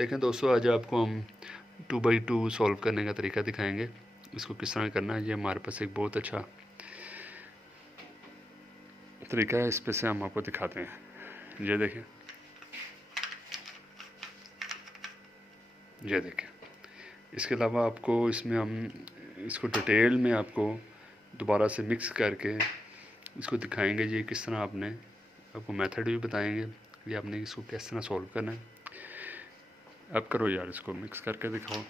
देखें दोस्तों, आज आपको हम 2x2 सॉल्व करने का तरीका दिखाएंगे। इसको किस तरह करना है, ये हमारे पास एक बहुत अच्छा तरीका है, इस पे से हम आपको दिखाते हैं। ये देखें, ये देखें। इसके अलावा आपको इसमें हम इसको डिटेल में आपको दोबारा से मिक्स करके इसको दिखाएंगे। ये किस तरह आपको मेथड भी बताएंगे कि आपने इसको किस तरह सॉल्व करना है। अब करो यार, इसको मिक्स करके दिखाओ।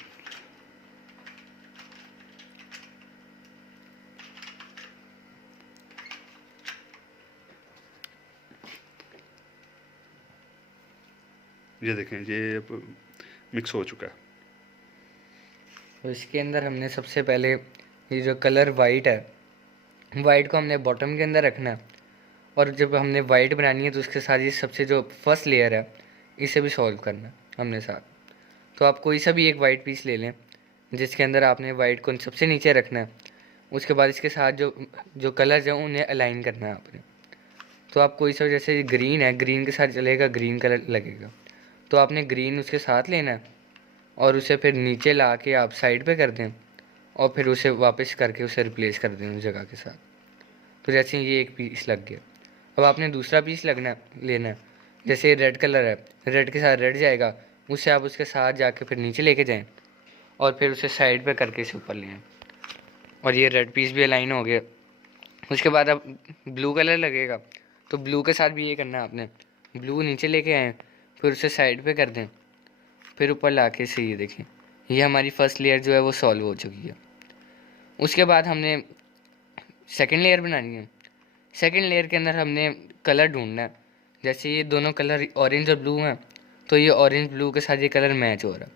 ये देखें, ये अब मिक्स हो चुका है। तो इसके अंदर हमने सबसे पहले ये जो कलर वाइट है, वाइट को हमने बॉटम के अंदर रखना है। और जब हमने वाइट बनानी है तो उसके साथ ये सबसे जो फर्स्ट लेयर है इसे भी सॉल्व करना है हमने साथ। तो आप कोई सा भी एक वाइट पीस ले लें जिसके अंदर आपने वाइट को सबसे नीचे रखना है। उसके बाद इसके साथ जो जो कलर्स हैं उन्हें अलाइन करना है आपने। तो आप कोई सा, जैसे ग्रीन है, ग्रीन के साथ चलेगा, ग्रीन कलर लगेगा, तो आपने ग्रीन उसके साथ लेना है और उसे फिर नीचे ला के आप साइड पे कर दें और फिर उसे वापस करके उसे रिप्लेस कर दें उस जगह के साथ। तो जैसे ये एक पीस लग गया, अब आपने दूसरा पीस लेना है। जैसे रेड कलर है, रेड के साथ रेड जाएगा, उससे आप उसके साथ जाके फिर नीचे लेके जाएं और फिर उसे साइड पे करके इसे ऊपर ले आएं। और ये रेड पीस भी अलाइन हो गया। उसके बाद अब ब्लू कलर लगेगा, तो ब्लू के साथ भी ये करना है आपने। ब्लू नीचे लेके आएँ, फिर उसे साइड पे कर दें, फिर ऊपर ला के से ये देखें, ये हमारी फर्स्ट लेयर जो है वो सॉल्व हो चुकी है। उसके बाद हमने सेकंड लेयर बनानी है। सेकंड लेयर के अंदर हमने कलर ढूंढना है। जैसे ये दोनों कलर ऑरेंज और ब्लू हैं, तो ये ऑरेंज ब्लू के साथ ये कलर मैच हो रहा है।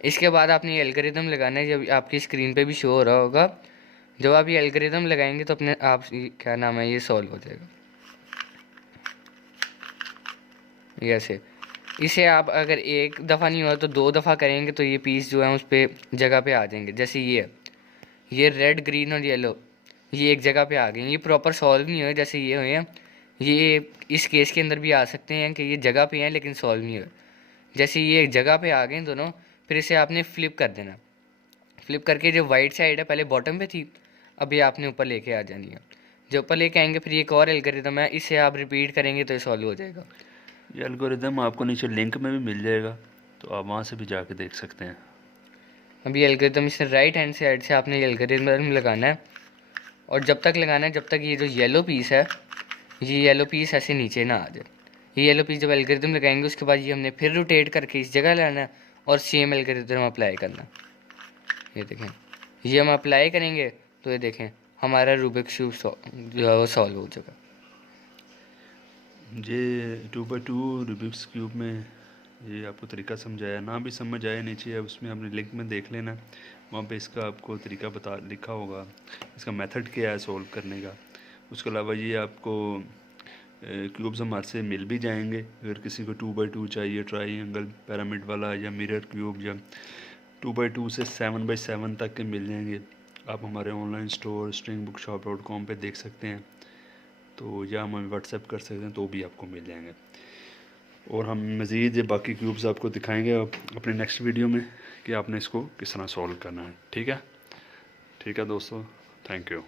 इसके बाद आपने ये एल्गोरिदम लगाना है, जब आपकी स्क्रीन पे भी शो हो रहा होगा। जब आप ये एल्गोरिदम लगाएंगे तो अपने आप क्या नाम है, ये सॉल्व हो जाएगा। ऐसे इसे आप अगर एक दफ़ा नहीं हुआ तो 2 दफ़ा करेंगे तो ये पीस जो है उस पर जगह पे आ जाएंगे। जैसे ये रेड, ग्रीन और येलो ये एक जगह पे आ गए। ये प्रॉपर सॉल्व नहीं हुए जैसे ये हुए हैं। ये इस केस के अंदर भी आ सकते हैं कि ये जगह पे हैं लेकिन सॉल्व नहीं हुए। जैसे ये एक जगह पे आ गए दोनों, फिर इसे आपने फ्लिप कर देना। फ्लिप करके जो वाइट साइड है पहले बॉटम पे थी, अब ये आपने ऊपर लेके आ जानी है। जब ऊपर लेके आएंगे फिर ये एक और एल्गोरिदम है, इसे आप रिपीट करेंगे तो ये सॉल्व हो जाएगा। ये एल्गोरिदम आपको नीचे लिंक में भी मिल जाएगा, तो आप वहाँ से भी जाके देख सकते हैं। अभी एल्गोरिदम इसे राइट हैंड साइड से आपने ये एल्गोरिदम लगाना है और जब तक लगाना है जब तक ये जो येलो पीस है, ये येलो पीस ऐसे नीचे ना आ जाए। ये येलो पीस जब एल्गोरिदम लगाएंगे उसके बाद ये हमने फिर रोटेट करके इस जगह लाना है और सेम एल्गोरिदम अप्लाई करना। ये देखें, ये हम अप्लाई करेंगे तो ये देखें हमारा रूबिक क्यूब जो है वो सॉल्व हो चुका। ये 2x2 रूबिक्स क्यूब में ये आपको तरीका समझाया, ना भी समझ आया नीचे है उसमें आपने लिंक में देख लेना, वहाँ पे इसका आपको तरीका लिखा होगा, इसका मेथड क्या है सॉल्व करने का। उसके अलावा ये आपको क्यूब्स हमारे से मिल भी जाएंगे। अगर किसी को 2x2 चाहिए, ट्राइंगल, पिरामिड वाला या मिरर क्यूब, या 2x2 से 7x7 तक के मिल जाएंगे। आप हमारे ऑनलाइन स्टोर stringbookshop.com पे देख सकते हैं, तो या हम व्हाट्सएप कर सकते हैं तो भी आपको मिल जाएंगे। और हम मज़ीद ये बाकी क्यूब्स आपको दिखाएंगे अपने नेक्स्ट वीडियो में कि आपने इसको किस तरह सॉल्व करना है। ठीक है दोस्तों, थैंक यू।